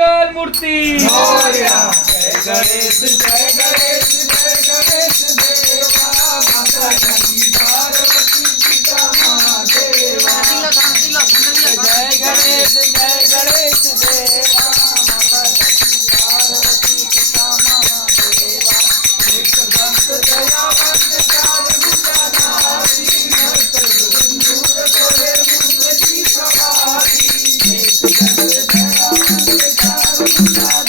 मंगल मूर्ती मोरया. जय गणेश जय गणेश जय गणेश देवा. माता गंगी पार्वती पिता महादेवा. जय गणेश देवा माता गंगी पार्वती पिता महादेवा. एक दंत दयावंत चार भुजाधारी. नट सिंदूर सोहे मुंज की सवारी. एक दंत दयावंत चार भुजाधारी.